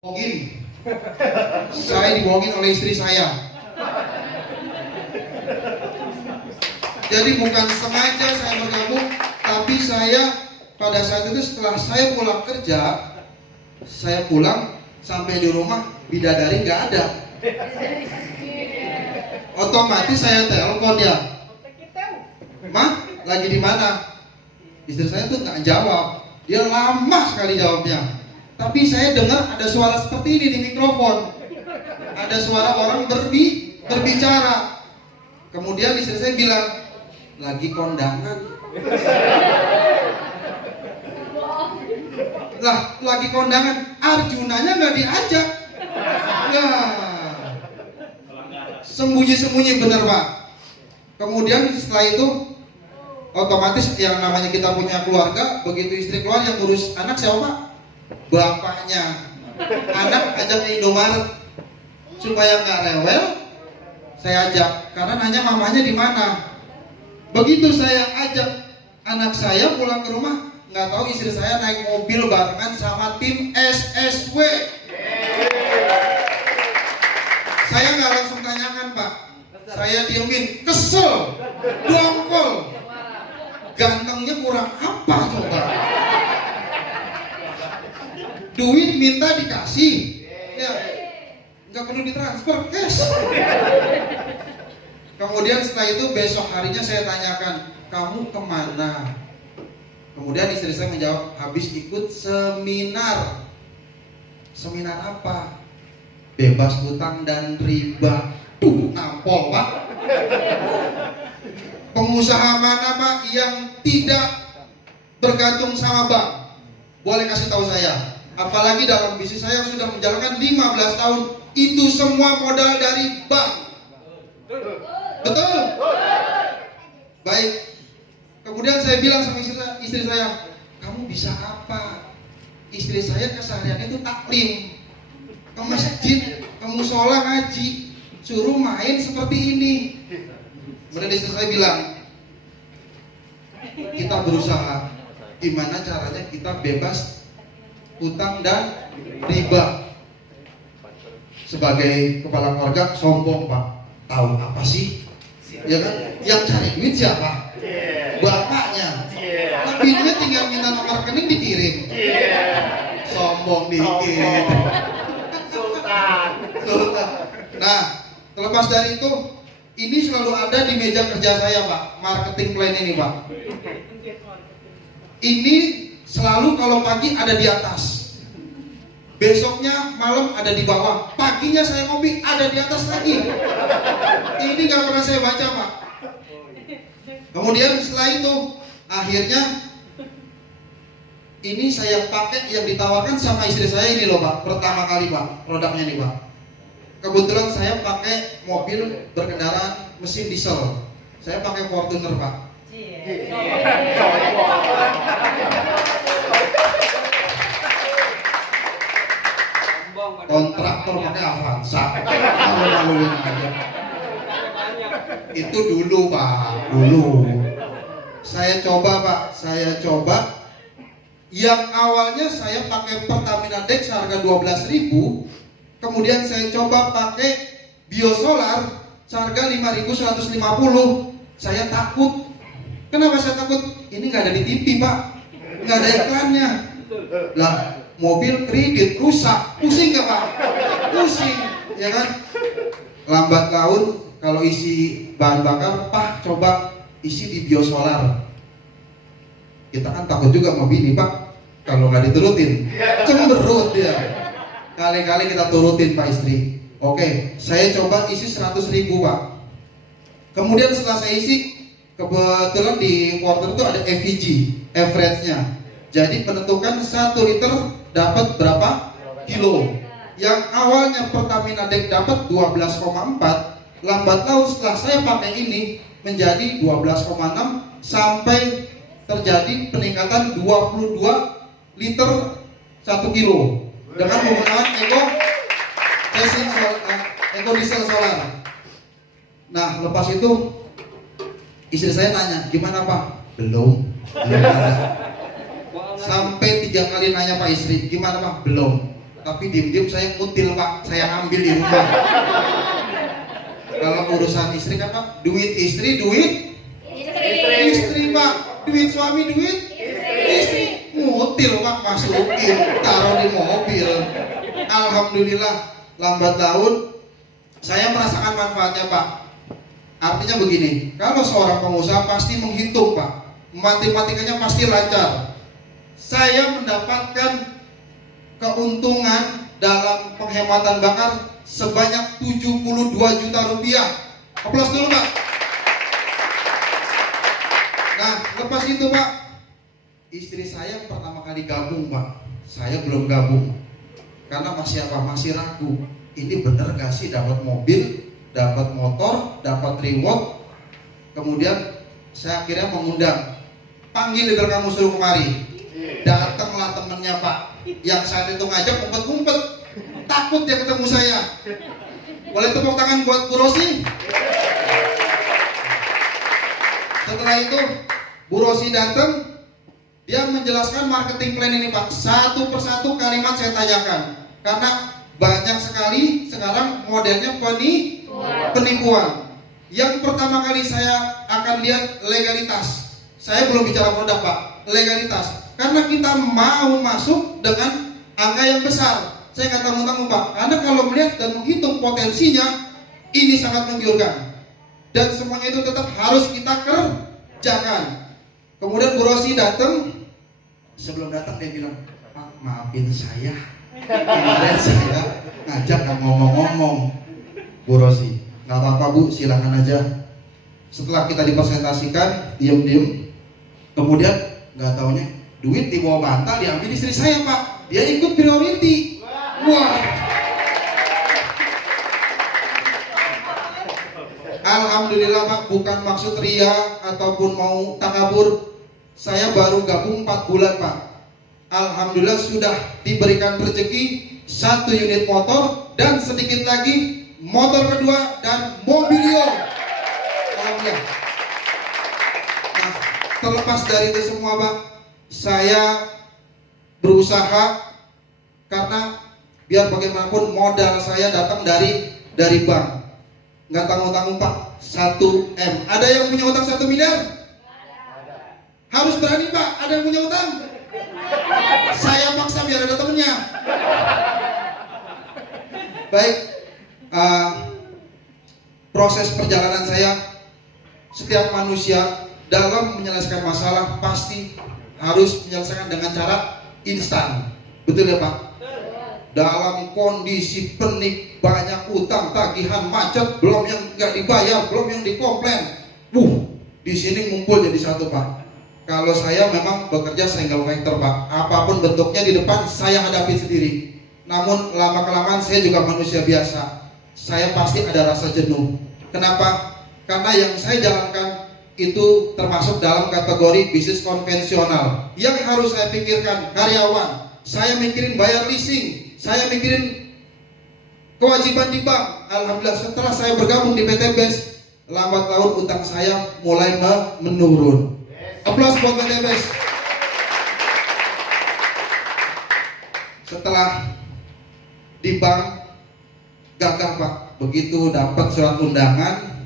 Bohongin. Saya dibohongin oleh istri saya. Jadi bukan sengaja saya bergabung, tapi saya pada saat itu setelah saya pulang kerja, saya pulang sampai di rumah bidadari nggak ada. Otomatis saya telepon dia, "Mah, lagi di mana?" Istri saya tuh nggak jawab, dia lama sekali jawabnya. Tapi saya dengar ada suara seperti ini di mikrofon. Ada suara orang berbicara. Kemudian istri saya bilang, "Lagi kondangan." Lah, lagi kondangan, Arjunanya nggak diajak. Nah, sembunyi-sembunyi bener Pak. Kemudian setelah itu, otomatis yang namanya kita punya keluarga, begitu istri keluar yang ngurus anak siapa Pak? Bapaknya. Anak ajak ke Indomaret supaya nggak rewel, saya ajak karena nanya mamanya di mana. Begitu saya ajak anak saya pulang ke rumah, nggak tahu istri saya naik mobil barengan sama tim SSW. Saya nggak langsung tanyakan Pak, saya diemin, kesel, dongkol, gantengnya kurang apa coba? Duit minta dikasih, ya nggak perlu ditransfer cash. Kemudian setelah itu besok harinya saya tanyakan, "Kamu kemana?" Kemudian istri saya menjawab, "Habis ikut seminar." Seminar apa? Bebas hutang dan riba. Tuh, nampol Pak. Pengusaha mana Pak yang tidak bergantung sama bank? Boleh kasih tahu saya? Apalagi dalam bisnis saya sudah menjalankan 15 tahun, itu semua modal dari bank. Betul? Baik. Kemudian saya bilang sama istri saya, "Kamu bisa apa?" Istri saya kesehariannya itu taklim, ke masjid, ke musola ngaji, suruh main seperti ini. Kemudian istri saya bilang, "Kita berusaha, gimana caranya kita bebas hutang dan riba." Sebagai kepala keluarga sombong Pak, tahu apa sih? Ya kan? Yang cari duit siapa? Bapaknya. Bininya tinggal minta nomor rekening dikirim. Sombong dikit. Sultan. Nah, terlepas dari itu, ini selalu ada di meja kerja saya Pak, marketing plan ini Pak. Ini selalu kalau pagi ada di atas, besoknya malam ada di bawah, paginya saya ngopi ada di atas lagi. Ini gak pernah saya baca Pak. Kemudian setelah itu akhirnya ini saya pakai yang ditawarkan sama istri saya ini loh Pak, pertama kali Pak, produknya nih Pak. Kebetulan saya pakai mobil berkendaraan mesin diesel, saya pakai Fortuner Pak. Kontraktor pakai Avanza, malu-maluin aja. Itu dulu Pak, dulu. Saya coba Pak, yang awalnya saya pakai Pertamina Dex harga 12.000, kemudian saya coba pakai biosolar harga 5.150. Saya takut. Kenapa saya takut? Ini nggak ada di TV Pak, nggak ada iklannya. Lah, mobil kredit rusak, pusing nggak Pak? Pusing, ya kan? Lambat laun kalau isi bahan bakar, "Pak, coba isi di biosolar." Kita kan takut juga sama bini Pak, kalau nggak diturutin, cemberut dia. Kali-kali kita turutin Pak istri. Oke, saya coba isi 100.000 Pak. Kemudian setelah saya isi, kebetulan di Fortuner itu ada AVG, average-nya. Jadi menentukan 1 liter dapat berapa kilo. Yang awalnya Pertamina Dex dapat 12,4, lambat laun setelah saya pakai ini menjadi 12,6 sampai terjadi peningkatan 22 liter 1 kilo dengan menggunakan Eco Diesel Solar. Nah, lepas itu istri saya nanya, "Gimana Pak?" Belum ada. Sampai 3 kali nanya Pak istri, "Gimana Pak?" Belum. tapi diem-diem saya ngutil Pak, saya ambil di rumah. Kalau urusan istri kan Pak, duit istri, duit istri Pak, duit suami, duit istri, ngutil Pak, masukin, taruh di mobil. Alhamdulillah lambat laun saya merasakan manfaatnya Pak. Artinya begini, kalau seorang pengusaha pasti menghitung Pak, matematikanya pasti lancar. Saya mendapatkan keuntungan dalam penghematan bakar sebanyak 72 juta rupiah. Aplaus dulu Pak. Nah lepas itu Pak, istri saya pertama kali gabung Pak, saya belum gabung karena masih ragu. Ini bener gak sih dapat mobil, dapat motor, dapat reward. Kemudian saya akhirnya mengundang, panggil leader kamu suruh kemari. Datanglah temennya Pak, yang saat itu ngajak ngumpet-ngumpet, takut dia ketemu saya. Boleh tepuk tangan buat Bu Rosi. Setelah itu Bu Rosi datang, dia menjelaskan marketing plan ini Pak. Satu persatu kalimat saya tanyakan, karena banyak sekali sekarang modelnya penipuan. Yang pertama kali saya akan lihat legalitas. Saya belum bicara produk Pak, legalitas. Karena kita mau masuk dengan angka yang besar. Saya nggak tanggung-tanggung Pak, karena kalau melihat dan menghitung potensinya, ini sangat menggiurkan. Dan semuanya itu tetap harus kita kerjakan. Kemudian Bu Rosi datang. Sebelum datang dia bilang, Pak maafin saya, kemarin saya ngajak nggak ngomong-ngomong. Bu Rosi, nggak apa-apa Bu, silakan aja. Setelah kita dipresentasikan, diem-diem. Kemudian nggak taunya duit di bawah bantal diambil istri saya Pak. Dia ikut priority. Wah. Alhamdulillah Pak, bukan maksud ria ataupun mau takabur. Saya baru gabung 4 bulan Pak. Alhamdulillah sudah diberikan rezeki 1 unit motor dan sedikit lagi motor kedua dan mobilio. Alhamdulillah. Nah, terlepas dari itu semua Pak, saya berusaha karena biar bagaimanapun modal saya datang dari bank. Nggak tanggung-tanggung Pak, 1M. Ada yang punya utang 1 miliar? Harus berani Pak, ada yang punya utang? Saya paksa biar ada temennya. Baik, proses perjalanan saya, setiap manusia dalam menyelesaikan masalah pasti harus menyelesaikan dengan cara instan. Betul ya Pak? Dalam kondisi penik, banyak utang, tagihan, macet, belum yang nggak dibayar, belum yang dikomplain. Di sini ngumpul jadi satu Pak. Kalau saya memang bekerja single factor Pak, apapun bentuknya di depan saya hadapi sendiri. Namun lama-kelamaan saya juga manusia biasa. Saya pasti ada rasa jenuh. Kenapa? Karena yang saya jalankan itu termasuk dalam kategori bisnis konvensional. Yang harus saya pikirkan karyawan, saya mikirin bayar leasing, saya mikirin kewajiban di bank. Alhamdulillah setelah saya bergabung di PT BES, lambat laun utang saya mulai menurun. Aplaus buat PT BES. Setelah di bank gagah Pak, begitu dapat surat undangan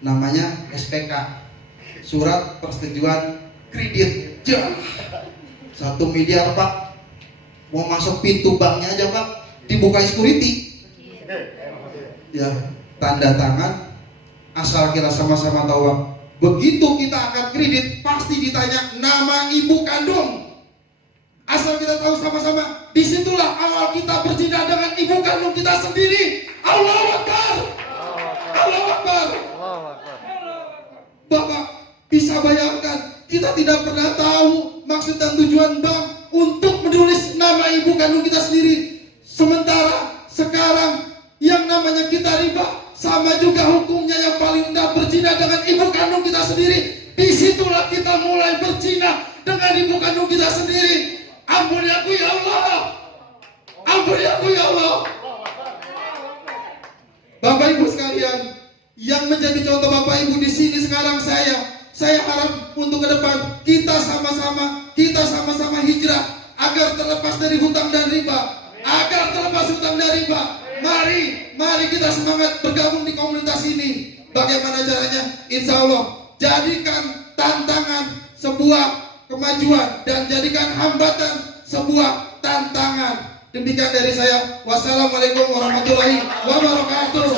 namanya SPK, surat persetujuan kredit. 1 miliar Pak, mau masuk pintu banknya aja Pak dibuka security. Ya, tanda tangan. Asal kita sama-sama tahu Pak, begitu kita akan kredit pasti ditanya nama ibu kandung. Asal kita tahu sama-sama, disitulah awal kita berzina dengan ibu kandung kita sendiri. Allahu Akbar. Allahu Akbar. Bapak bisa bayangkan, kita tidak pernah tahu maksud dan tujuan bank untuk menulis nama ibu kandung kita sendiri. Sementara sekarang yang namanya kita riba sama juga hukumnya yang paling rendah, berzina dengan ibu kandung kita sendiri. Disitulah kita mulai berzina dengan ibu kandung kita sendiri. Ampuni aku ya Allah, ampuni aku ya Allah. Bapak Ibu sekalian, yang menjadi contoh Bapak Ibu di sini sekarang saya harap untuk ke depan kita sama-sama hijrah agar terlepas dari hutang dan riba, agar terlepas hutang dan riba. Mari kita semangat bergabung di komunitas ini. Bagaimana caranya? Insya Allah, jadikan tantangan sebuah kemajuan dan jadikan hambatan sebuah tantangan. Demikian dari saya. Wassalamualaikum warahmatullahi wabarakatuh.